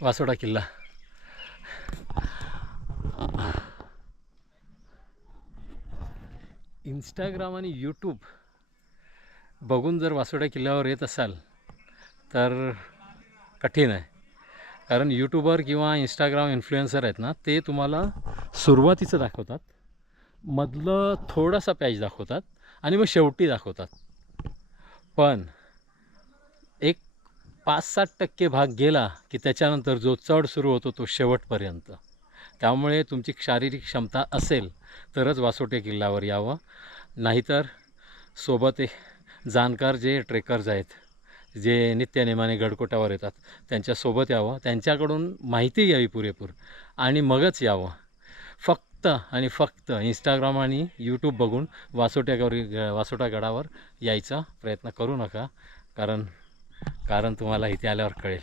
वासोटा किल्ला. इंस्टाग्राम आणि यूट्यूब बघून जर वासोटा किल्ल्यावर येत असाल तर कठीण आहे. कारण यूट्यूबर किंवा इंस्टाग्राम इन्फ्लुएन्सर आहेत ना, ते तुम्हाला सुरुवातीचं दाखवतात, मधलं थोडासा पॅच दाखवतात आणि मग शेवटी दाखवतात. पण एक 5-7% भाग गेला की त्याच्यानंतर जो चढ सुरू होतो तो शेवटपर्यंत. त्यामुळे तुमची शारीरिक क्षमता असेल तरच वासोटे किल्ल्यावर यावं, नाहीतर सोबत एक जाणकार जे ट्रेकर्स आहेत, जे नित्यनेमाने गडकोटावर येतात, त्यांच्यासोबत यावं, त्यांच्याकडून माहिती घ्यावी पुरेपूर आणि मगच यावं. फक्त आणि फक्त इंस्टाग्राम आणि यूट्यूब बघून वासोटा गडावर यायचा प्रयत्न करू नका, कारण तुम्हाला इथे आल्यावर कळेल.